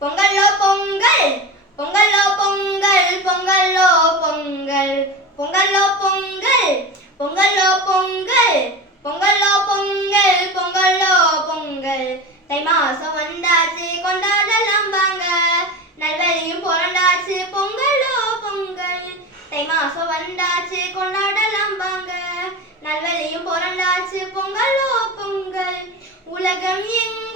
பொங்கலோ பொங்கல் பொங்கலோ பொங்கல் பொங்கலோ பொங்கல் பொங்கலோ பொங்கல் பொங்கலோ பொங்கல் பொங்கலோ பொங்கல் பொங்கலோ பொங்கல். தை மாசம் வந்தாச்சு கொண்டாடலாம் வாங்க. நல்வழியும் புரண்டாச்சு பொங்கலோ பொங்கல். தை மாசம் வந்தாச்சு கொண்டாடலாம் வாங்க. நல்வழியும் புரண்டாச்சு பொங்கலோ பொங்கல். உலகம் எங்க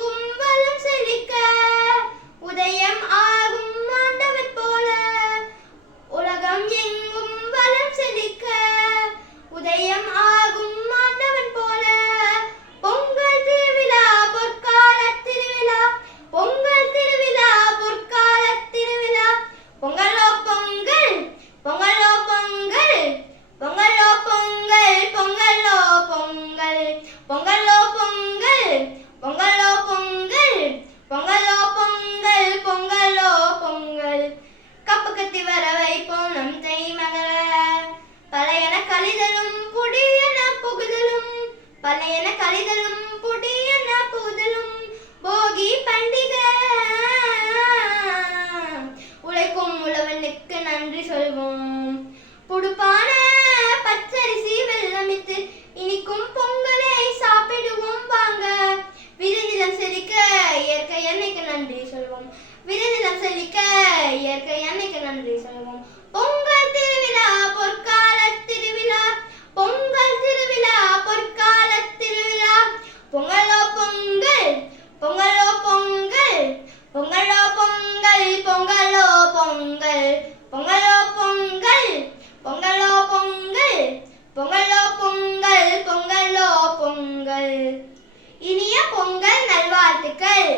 கப்பு வர வைப்போம் நம் தை மகள பழையன கழிதலும் புடியன புகுதலும். பழையன கழிதலும் புடியன புகுதலும். போகி பண்டிகை. உழைக்கும் உழவனுக்கு நன்றி சொல்வோம். புடுப்பான பச்சரிசி வெள்ளமித்து இனிக்கும் பொங்கலை சாப்பிடுவோம் வாங்க. விருந்திலம் செழிக்க இயற்கை எண்ணெய்க்கு நன்றி சொல்வோம். விருந்திலம் செழிக்க பொங்கலோ பொங்கல் பொங்கலோ பொங்கல் பொங்கலோ பொங்கல் பொங்கலோ பொங்கல். இனிய பொங்கல் நல்வாழ்த்துக்கள்.